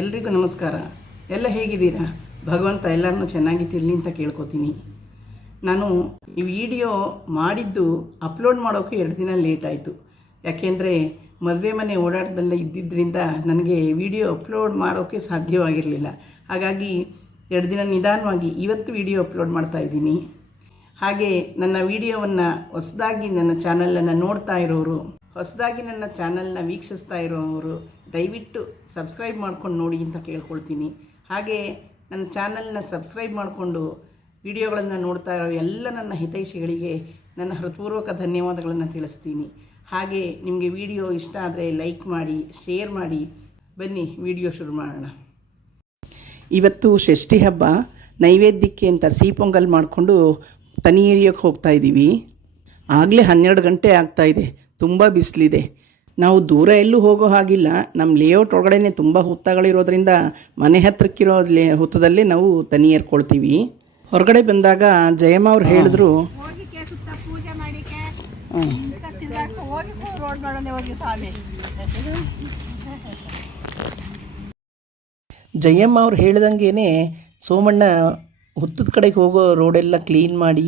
ಎಲ್ರಿಗೂ ನಮಸ್ಕಾರ. ಎಲ್ಲ ಹೇಗಿದ್ದೀರಾ? ಭಗವಂತ ಎಲ್ಲರನ್ನೂ ಚೆನ್ನಾಗಿಟ್ಟಿರಲಿ ಅಂತ ಕೇಳ್ಕೊತೀನಿ. ನಾನು ಈ ವಿಡಿಯೋ ಮಾಡಿದ್ದು ಅಪ್ಲೋಡ್ ಮಾಡೋಕ್ಕೂ ಎರಡು ದಿನ ಲೇಟ್ ಆಯಿತು. ಯಾಕೆಂದರೆ ಮದುವೆ ಮನೆ ಓಡಾಟದಲ್ಲೇ ಇದ್ದಿದ್ದರಿಂದ ನನಗೆ ವಿಡಿಯೋ ಅಪ್ಲೋಡ್ ಮಾಡೋಕ್ಕೆ ಸಾಧ್ಯವಾಗಿರಲಿಲ್ಲ. ಹಾಗಾಗಿ ಎರಡು ದಿನ ನಿಧಾನವಾಗಿ ಇವತ್ತು ವಿಡಿಯೋ ಅಪ್ಲೋಡ್ ಮಾಡ್ತಾ ಇದ್ದೀನಿ. ಹಾಗೆ ನನ್ನ ವಿಡಿಯೋವನ್ನು ಹೊಸದಾಗಿ ನನ್ನ ಚಾನಲನ್ನು ನೋಡ್ತಾ ಇರೋರು ಹೊಸದಾಗಿ ನನ್ನ ಚಾನಲ್ನ ವೀಕ್ಷಿಸ್ತಾ ಇರೋವರು ದಯವಿಟ್ಟು ಸಬ್ಸ್ಕ್ರೈಬ್ ಮಾಡ್ಕೊಂಡು ನೋಡಿ ಅಂತ ಕೇಳ್ಕೊಳ್ತೀನಿ. ಹಾಗೆ ನನ್ನ ಚಾನಲ್ನ ಸಬ್ಸ್ಕ್ರೈಬ್ ಮಾಡಿಕೊಂಡು ವಿಡಿಯೋಗಳನ್ನು ನೋಡ್ತಾ ಇರೋ ಎಲ್ಲ ನನ್ನ ಹಿತೈಷಿಗಳಿಗೆ ನನ್ನ ಹೃತ್ಪೂರ್ವಕ ಧನ್ಯವಾದಗಳನ್ನು ತಿಳಿಸ್ತೀನಿ. ಹಾಗೆ ನಿಮಗೆ ವಿಡಿಯೋ ಇಷ್ಟ ಆದರೆ ಲೈಕ್ ಮಾಡಿ, ಶೇರ್ ಮಾಡಿ. ಬನ್ನಿ, ವಿಡಿಯೋ ಶುರು ಮಾಡೋಣ. ಇವತ್ತು ಷಷ್ಠಿ ಹಬ್ಬ. ನೈವೇದ್ಯಕ್ಕೆ ಅಂತ ಸಿಹಿ ಪೊಂಗಲ್ ಮಾಡಿಕೊಂಡು ತನಿ ಏರಿಯೋಕ್ಕೆ ಹೋಗ್ತಾ ಇದ್ದೀವಿ ಆಗಲೇ ಹನ್ನೆರಡು ಗಂಟೆ ಆಗ್ತಾಯಿದೆ ತುಂಬ ಬಿಸಿಲಿದೆ. ನಾವು ದೂರ ಎಲ್ಲೂ ಹೋಗೋ ಹಾಗಿಲ್ಲ. ನಮ್ಮ ಲೇಔಟ್ ಒಳಗಡೆನೆ ತುಂಬ ಹುತ್ತಗಳಿರೋದ್ರಿಂದ ಮನೆ ಹತ್ತಿರಕ್ಕಿರೋ ಲೇ ಹುತ್ತದಲ್ಲೇ ನಾವು ತನಿ ಏರ್ಕೊಳ್ತೀವಿ. ಹೊರಗಡೆ ಬಂದಾಗ ಜಯಮ್ಮ ಅವ್ರು ಹೇಳಿದ್ರು ಜಯಮ್ಮ ಅವ್ರು ಹೇಳ್ದಂಗೆ ಸೋಮಣ್ಣ ಹುತ್ತದ ಕಡೆಗೆ ಹೋಗೋ ರೋಡೆಲ್ಲ ಕ್ಲೀನ್ ಮಾಡಿ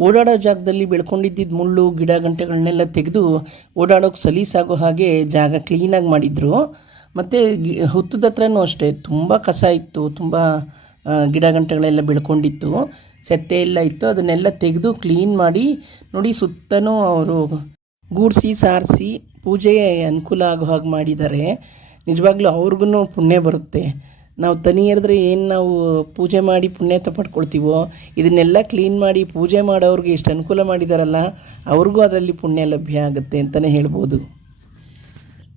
ಓಡಾಡೋ ಜಾಗದಲ್ಲಿ ಬೆಳ್ಕೊಂಡಿದ್ದಿದ್ದು ಮುಳ್ಳು, ಗಿಡ ಗಂಟೆಗಳನ್ನೆಲ್ಲ ತೆಗೆದು ಓಡಾಡೋಕೆ ಸಲೀಸಾಗೋ ಹಾಗೆ ಜಾಗ ಕ್ಲೀನಾಗಿ ಮಾಡಿದರು. ಮತ್ತು ಹುತ್ತದ ಹತ್ರನೂ ಅಷ್ಟೇ, ತುಂಬ ಕಸ ಇತ್ತು, ತುಂಬ ಗಿಡ ಗಂಟೆಗಳೆಲ್ಲ ಬೆಳ್ಕೊಂಡಿತ್ತು. ಸೆತ್ತೆ ಎಲ್ಲ ಇತ್ತು, ಅದನ್ನೆಲ್ಲ ತೆಗೆದು ಕ್ಲೀನ್ ಮಾಡಿ, ನೋಡಿ ಸುತ್ತನೂ ಅವರು ಗೂಡಿಸಿ, ಸಾರಿಸಿ ಪೂಜೆಗೆ ಅನುಕೂಲ ಆಗೋ ಹಾಗೆ ಮಾಡಿದ್ದಾರೆ. ನಿಜವಾಗ್ಲೂ ಅವ್ರಿಗೂ ಪುಣ್ಯ ಬರುತ್ತೆ. ನಾವು ತನಿ ಎರೆದ್ರೆ ಏನು ನಾವು ಪೂಜೆ ಮಾಡಿ ಪುಣ್ಯತ ಪಡ್ಕೊಳ್ತೀವೋ, ಇದನ್ನೆಲ್ಲ ಕ್ಲೀನ್ ಮಾಡಿ ಪೂಜೆ ಮಾಡೋರಿಗೆ ಎಷ್ಟು ಅನುಕೂಲ ಮಾಡಿದಾರಲ್ಲ, ಅವ್ರಿಗೂ ಅದರಲ್ಲಿ ಪುಣ್ಯ ಲಭ್ಯ ಆಗುತ್ತೆ ಅಂತಲೇ ಹೇಳ್ಬೋದು.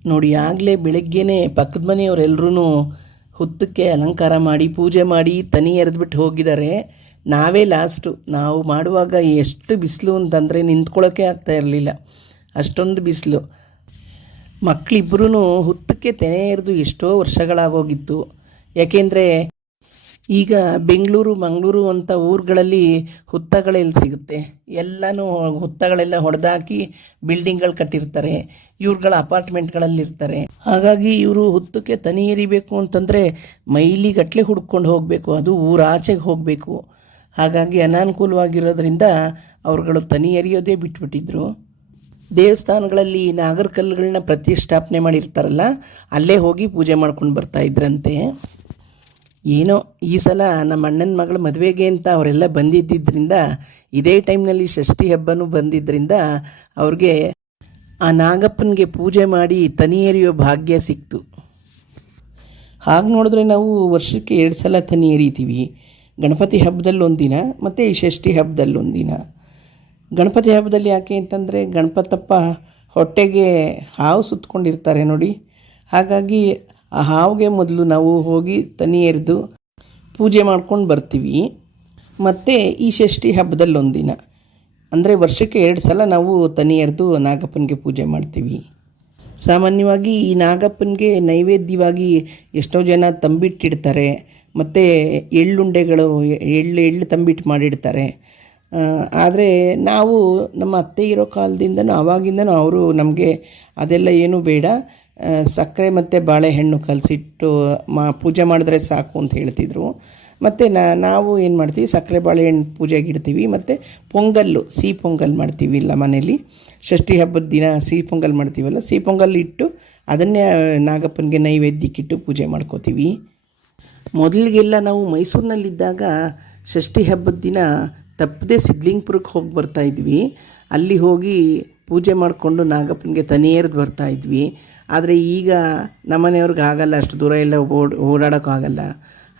ನೋಡಿ, ಆಗಲೇ ಬೆಳಗ್ಗೆನೇ ಪಕ್ಕದ ಮನೆಯವರೆಲ್ಲರೂ ಹುತ್ತಕ್ಕೆ ಅಲಂಕಾರ ಮಾಡಿ, ಪೂಜೆ ಮಾಡಿ ತನಿ ಎರೆದ್ಬಿಟ್ಟು ಹೋಗಿದ್ದಾರೆ ನಾವೇ ಲಾಸ್ಟು ನಾವು ಮಾಡುವಾಗ ಎಷ್ಟು ಬಿಸಿಲು ಅಂತಂದರೆ ನಿಂತ್ಕೊಳ್ಳೋಕ್ಕೆ ಆಗ್ತಾ ಇರಲಿಲ್ಲ. ಅಷ್ಟೊಂದು ಬಿಸಿಲು. ಮಕ್ಕಳಿಬ್ಬರೂ ಹುತ್ತಕ್ಕೆ ತೆನೆ ಎರೆದು ಎಷ್ಟೋ ವರ್ಷಗಳಾಗೋಗಿತ್ತು. ಯಾಕೆಂದರೆ ಈಗ ಬೆಂಗಳೂರು, ಮಂಗಳೂರು ಅಂತ ಊರುಗಳಲ್ಲಿ ಹುತ್ತಗಳೆಲ್ಲಿ ಸಿಗುತ್ತೆ. ಎಲ್ಲನೂ ಹುತ್ತಗಳೆಲ್ಲ ಹೊಡೆದಾಕಿ ಬಿಲ್ಡಿಂಗ್ಗಳು ಕಟ್ಟಿರ್ತಾರೆ, ಇವ್ರುಗಳ ಅಪಾರ್ಟ್ಮೆಂಟ್ಗಳಲ್ಲಿರ್ತಾರೆ ಹಾಗಾಗಿ ಇವರು ಹುತ್ತಕ್ಕೆ ತನಿ ಎರಿಬೇಕು ಅಂತಂದರೆ ಮೈಲಿಗಟ್ಟಲೆ ಹುಡ್ಕೊಂಡು ಹೋಗಬೇಕು, ಅದು ಊರಾಚೆಗೆ ಹೋಗಬೇಕು. ಹಾಗಾಗಿ ಅನಾನುಕೂಲವಾಗಿರೋದ್ರಿಂದ ಅವರುಗಳು ತನಿ ಎರಿಯೋದೇ ಬಿಟ್ಬಿಟ್ಟಿದ್ರು. ದೇವಸ್ಥಾನಗಳಲ್ಲಿ ನಾಗರಕಲ್ಲುಗಳನ್ನ ಪ್ರತಿಷ್ಠಾಪನೆ ಮಾಡಿರ್ತಾರಲ್ಲ, ಅಲ್ಲೇ ಹೋಗಿ ಪೂಜೆ ಮಾಡ್ಕೊಂಡು ಬರ್ತಾ ಇದ್ರಂತೆ. ಏನೋ ಈ ಸಲ ನಮ್ಮ ಅಣ್ಣನ ಮಗಳ ಮದುವೆಗೆ ಅಂತ ಅವರೆಲ್ಲ ಬಂದಿದ್ದರಿಂದ ಇದೇ ಟೈಮ್ನಲ್ಲಿ ಷಷ್ಠಿ ಹಬ್ಬನೂ ಬಂದಿದ್ದರಿಂದ ಅವ್ರಿಗೆ ಆ ನಾಗಪ್ಪನಿಗೆ ಪೂಜೆ ಮಾಡಿ ತನಿ ಭಾಗ್ಯ ಸಿಕ್ತು. ಹಾಗೆ ನೋಡಿದ್ರೆ ನಾವು ವರ್ಷಕ್ಕೆ ಎರಡು ಸಲ ತನಿ ಎರಿತೀವಿ. ಗಣಪತಿ ಹಬ್ಬದಲ್ಲೊಂದಿನ ಮತ್ತು ಈ ಷಷ್ಠಿ ಹಬ್ಬದಲ್ಲೊಂದಿನ. ಗಣಪತಿ ಹಬ್ಬದಲ್ಲಿ ಯಾಕೆ ಅಂತಂದರೆ ಗಣಪತಪ್ಪ ಹೊಟ್ಟೆಗೆ ಹಾವು ಸುತ್ತಕೊಂಡಿರ್ತಾರೆ ನೋಡಿ. ಹಾಗಾಗಿ ಆ ಹಾವಿಗೆ ಮೊದಲು ನಾವು ಹೋಗಿ ತನಿ ಎರೆದು ಪೂಜೆ ಮಾಡ್ಕೊಂಡು ಬರ್ತೀವಿ. ಮತ್ತು ಈ ಷಷ್ಠಿ ಹಬ್ಬದಲ್ಲಿ ಒಂದಿನ ಅಂದರೆ ವರ್ಷಕ್ಕೆ ಎರಡು ಸಲ ನಾವು ತನಿ ಎರೆದು ನಾಗಪ್ಪನಿಗೆ ಪೂಜೆ ಮಾಡ್ತೀವಿ. ಸಾಮಾನ್ಯವಾಗಿ ಈ ನಾಗಪ್ಪನಿಗೆ ನೈವೇದ್ಯವಾಗಿ ಎಷ್ಟೋ ಜನ ತಂಬಿಟ್ಟಿಡ್ತಾರೆ. ಮತ್ತು ಎಳ್ಳುಂಡೆಗಳು, ಎಳ್ಳು ಎಳ್ಳು ತಂಬಿಟ್ಟು ಮಾಡಿಡ್ತಾರೆ. ಆದರೆ ನಾವು ನಮ್ಮ ಅತ್ತೆ ಇರೋ ಕಾಲದಿಂದನೂ ಆವಾಗಿಂದನೂ ಅವರು ನಮಗೆ ಅದೆಲ್ಲ ಏನೂ ಬೇಡ. ಸಕ್ಕರೆ ಮತ್ತು ಬಾಳೆಹಣ್ಣು ಕಲಸಿಟ್ಟು, ಮಾ, ಪೂಜೆ ಮಾಡಿದ್ರೆ ಸಾಕು ಅಂತ ಹೇಳ್ತಿದ್ರು. ಮತ್ತು ನಾವು ಏನು ಮಾಡ್ತೀವಿ, ಸಕ್ಕರೆ ಬಾಳೆಹಣ್ಣು ಪೂಜೆಗೆ ಇಡ್ತೀವಿ, ಮತ್ತು ಪೊಂಗಲ್ಲು, ಸಿಹಿ ಪೊಂಗಲ್ ಮಾಡ್ತೀವಿ ಇಲ್ಲ ಮನೇಲಿ. ಷಷ್ಠಿ ಹಬ್ಬದ ದಿನ ಸಿಹಿ ಪೊಂಗಲ್ ಮಾಡ್ತೀವಲ್ಲ, ಸಿಹಿ ಪೊಂಗಲ್ ಇಟ್ಟು ಅದನ್ನೇ ನಾಗಪ್ಪನಿಗೆ ನೈವೇದ್ಯಕ್ಕಿಟ್ಟು ಪೂಜೆ ಮಾಡ್ಕೋತೀವಿ. ಮೊದಲಿಗೆಲ್ಲ ನಾವು ಮೈಸೂರಿನಲ್ಲಿದ್ದಾಗ ಷಷ್ಠಿ ಹಬ್ಬದ ದಿನ ತಪ್ಪದೆ ಸಿದ್ಲಿಂಗ್ಪುರಕ್ಕೆ ಹೋಗಿ ಬರ್ತಾಯಿದ್ವಿ ಅಲ್ಲಿ ಹೋಗಿ ಪೂಜೆ ಮಾಡಿಕೊಂಡು ನಾಗಪ್ಪನಿಗೆ ತನಿ ಎರೆದು ಬರ್ತಾ ಇದ್ವಿ. ಆದರೆ ಈಗ ನಮ್ಮನೆಯವ್ರಿಗೆ ಆಗಲ್ಲ, ಅಷ್ಟು ದೂರ ಎಲ್ಲ ಓಡ್ ಓಡಾಡೋಕ್ಕಾಗಲ್ಲ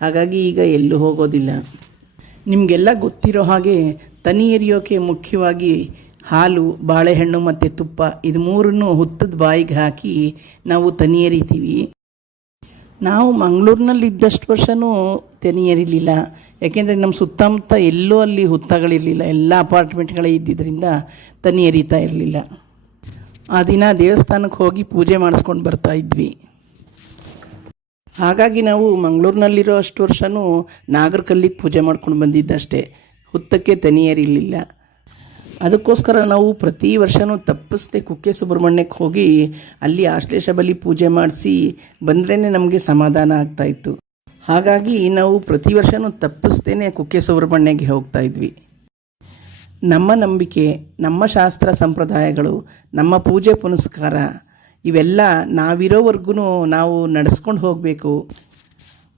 ಹಾಗಾಗಿ ಈಗ ಎಲ್ಲೂ ಹೋಗೋದಿಲ್ಲ. ನಿಮಗೆಲ್ಲ ಗೊತ್ತಿರೋ ಹಾಗೆ ತನಿ ಎರಿಯೋಕೆ ಮುಖ್ಯವಾಗಿ ಹಾಲು, ಬಾಳೆಹಣ್ಣು ಮತ್ತು ತುಪ್ಪ ಇದು ಮೂರನ್ನು ಹುತ್ತದ ಬಾಯಿಗೆ ಹಾಕಿ ನಾವು ತನಿ ಎರಿತೀವಿ. ನಾವು ಮಂಗಳೂರಿನಲ್ಲಿದ್ದಷ್ಟು ವರ್ಷವೂ ತೆನಿ ಎರಿಲಿಲ್ಲ ಯಾಕೆಂದರೆ ನಮ್ಮ ಸುತ್ತಮುತ್ತ ಎಲ್ಲೂ ಅಲ್ಲಿ ಹುತ್ತಗಳಿರಲಿಲ್ಲ. ಎಲ್ಲ ಅಪಾರ್ಟ್ಮೆಂಟ್ಗಳೇ ಇದ್ದಿದ್ದರಿಂದ ತನಿ ಎರಿತಾ ಇರಲಿಲ್ಲ. ಆ ದಿನ ದೇವಸ್ಥಾನಕ್ಕೆ ಹೋಗಿ ಪೂಜೆ ಮಾಡಿಸ್ಕೊಂಡು ಬರ್ತಾ ಇದ್ವಿ. ಹಾಗಾಗಿ ನಾವು ಮಂಗಳೂರಿನಲ್ಲಿರೋ ಅಷ್ಟು ವರ್ಷವೂ ನಾಗರಕಲ್ಲಿಗೆ ಪೂಜೆ ಮಾಡ್ಕೊಂಡು ಬಂದಿದ್ದಷ್ಟೇ. ಹುತ್ತಕ್ಕೆ ತನಿ ಎರಿಲಿಲ್ಲ ಅದಕ್ಕೋಸ್ಕರ ನಾವು ಪ್ರತಿ ವರ್ಷನೂ ತಪ್ಪಿಸ್ದೆ ಕುಕ್ಕೆ ಸುಬ್ರಹ್ಮಣ್ಯಕ್ಕೆ ಹೋಗಿ ಅಲ್ಲಿ ಆಶ್ಲೇಷ ಬಲಿ ಪೂಜೆ ಮಾಡಿಸಿ ಬಂದ್ರೇ ನಮಗೆ ಸಮಾಧಾನ ಆಗ್ತಾಯಿತ್ತು ಹಾಗಾಗಿ ನಾವು ಪ್ರತಿ ವರ್ಷವೂ ತಪ್ಪಿಸ್ತೇನೆ ಕುಕ್ಕೆ ಸುಬ್ರಹ್ಮಣ್ಯಗೆ ಹೋಗ್ತಾ ಇದ್ವಿ. ನಮ್ಮ ನಂಬಿಕೆ, ನಮ್ಮ ಶಾಸ್ತ್ರ ಸಂಪ್ರದಾಯಗಳು, ನಮ್ಮ ಪೂಜೆ ಪುನಸ್ಕಾರ, ಇವೆಲ್ಲ ನಾವಿರೋವರೆಗೂ ನಾವು ನಡೆಸ್ಕೊಂಡು ಹೋಗಬೇಕು.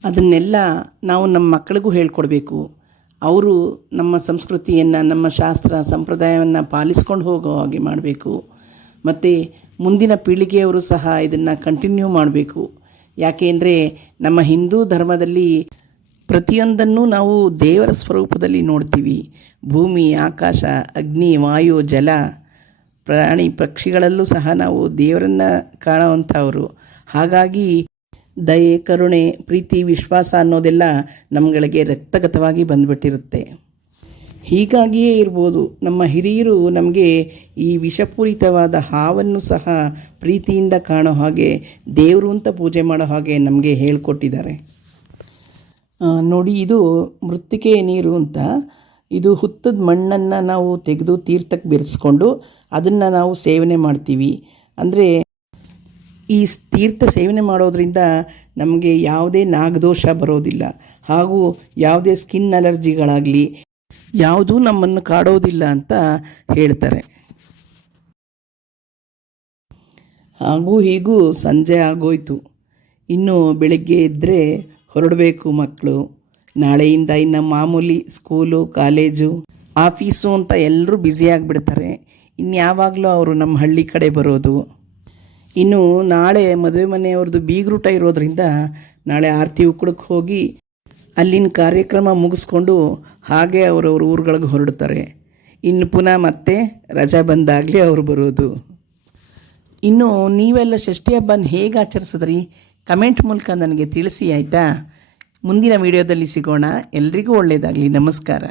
ಅದನ್ನೆಲ್ಲ ನಾವು ನಮ್ಮ ಮಕ್ಕಳಿಗೂ ಹೇಳ್ಕೊಡ್ಬೇಕು. ಅವರು ನಮ್ಮ ಸಂಸ್ಕೃತಿಯನ್ನು, ನಮ್ಮ ಶಾಸ್ತ್ರ ಸಂಪ್ರದಾಯವನ್ನು ಪಾಲಿಸ್ಕೊಂಡು ಹೋಗೋ ಹಾಗೆ ಮಾಡಬೇಕು. ಮತ್ತು ಮುಂದಿನ ಪೀಳಿಗೆಯವರು ಸಹ ಇದನ್ನು ಕಂಟಿನ್ಯೂ ಮಾಡಬೇಕು. ಯಾಕೆಂದರೆ ನಮ್ಮ ಹಿಂದೂ ಧರ್ಮದಲ್ಲಿ ಪ್ರತಿಯೊಂದನ್ನು ನಾವು ದೇವರ ಸ್ವರೂಪದಲ್ಲಿ ನೋಡ್ತೀವಿ. ಭೂಮಿ, ಆಕಾಶ, ಅಗ್ನಿ, ವಾಯು, ಜಲ, ಪ್ರಾಣಿ, ಪಕ್ಷಿಗಳಲ್ಲೂ ಸಹ ನಾವು ದೇವರನ್ನು ಕಾಣುವಂಥವರು. ಹಾಗಾಗಿ ದಯೆ, ಕರುಣೆ, ಪ್ರೀತಿ, ವಿಶ್ವಾಸ ಅನ್ನೋದೆಲ್ಲ ನಮ್ಗಳಿಗೆ ರಕ್ತಗತವಾಗಿ ಬಂದ್ಬಿಟ್ಟಿರುತ್ತೆ. ಹೀಗಾಗಿಯೇ ಇರ್ಬೋದು ನಮ್ಮ ಹಿರಿಯರು ನಮಗೆ ಈ ವಿಷಪೂರಿತವಾದ ಹಾವನ್ನು ಸಹ ಪ್ರೀತಿಯಿಂದ ಕಾಣೋ ಹಾಗೆ ದೇವರು ಅಂತ ಪೂಜೆ ಮಾಡೋ ಹಾಗೆ ನಮಗೆ ಹೇಳಿಕೊಟ್ಟಿದ್ದಾರೆ. ನೋಡಿ, ಇದು ಮೃತ್ತಿಕೆಯ ನೀರು ಅಂತ. ಇದು ಹುತ್ತದ ಮಣ್ಣನ್ನು ನಾವು ತೆಗೆದು ತೀರ್ಥಕ್ಕೆ ಬೆರೆಸ್ಕೊಂಡು ಅದನ್ನು ನಾವು ಸೇವನೆ ಮಾಡ್ತೀವಿ. ಅಂದರೆ ಈ ತೀರ್ಥ ಸೇವನೆ ಮಾಡೋದ್ರಿಂದ ನಮಗೆ ಯಾವುದೇ ನಾಗದೋಷ ಬರೋದಿಲ್ಲ. ಹಾಗೂ ಯಾವುದೇ ಸ್ಕಿನ್ ಅಲರ್ಜಿಗಳಾಗಲಿ ಯಾವುದೂ ನಮ್ಮನ್ನು ಕಾಡೋದಿಲ್ಲ ಅಂತ ಹೇಳ್ತಾರೆ. ಹಾಗೂ ಹೀಗೂ ಸಂಜೆ ಆಗೋಯ್ತು. ಇನ್ನು ಬೆಳಗ್ಗೆ ಇದ್ದರೆ ಹೊರಡಬೇಕು ಮಕ್ಕಳು ನಾಳೆಯಿಂದ ಇನ್ನು ಮಾಮೂಲಿ ಸ್ಕೂಲು, ಕಾಲೇಜು, ಆಫೀಸು ಅಂತ ಎಲ್ಲರೂ ಬ್ಯುಸಿಯಾಗಿಬಿಡ್ತಾರೆ ಇನ್ಯಾವಾಗಲೂ ಅವರು ನಮ್ಮ ಹಳ್ಳಿ ಕಡೆ ಬರೋದು. ಇನ್ನು ನಾಳೆ ಮದುವೆ ಮನೆಯವ್ರದ್ದು ಬೀಗ್ರೂಟ ಇರೋದ್ರಿಂದ ನಾಳೆ ಆರತಿ ಉಕ್ಕಡಕ್ಕೆ ಹೋಗಿ ಅಲ್ಲಿನ ಕಾರ್ಯಕ್ರಮ ಮುಗಿಸ್ಕೊಂಡು ಹಾಗೆ ಅವರವ್ರ ಊರುಗಳಿಗೆ ಹೊರಡ್ತಾರೆ. ಇನ್ನು ಪುನಃ ಮತ್ತೆ ರಜಾ ಬಂದಾಗಲೇ ಅವರು ಬರೋದು. ಇನ್ನು ನೀವೆಲ್ಲ ಷಷ್ಠಿ ಹಬ್ಬನ ಹೇಗೆ ಆಚರಿಸಿದ್ರಿ? ಕಮೆಂಟ್ ಮೂಲಕ ನನಗೆ ತಿಳಿಸಿ, ಆಯಿತಾ? ಮುಂದಿನ ವಿಡಿಯೋದಲ್ಲಿ ಸಿಗೋಣ. ಎಲ್ರಿಗೂ ಒಳ್ಳೆಯದಾಗಲಿ ನಮಸ್ಕಾರ.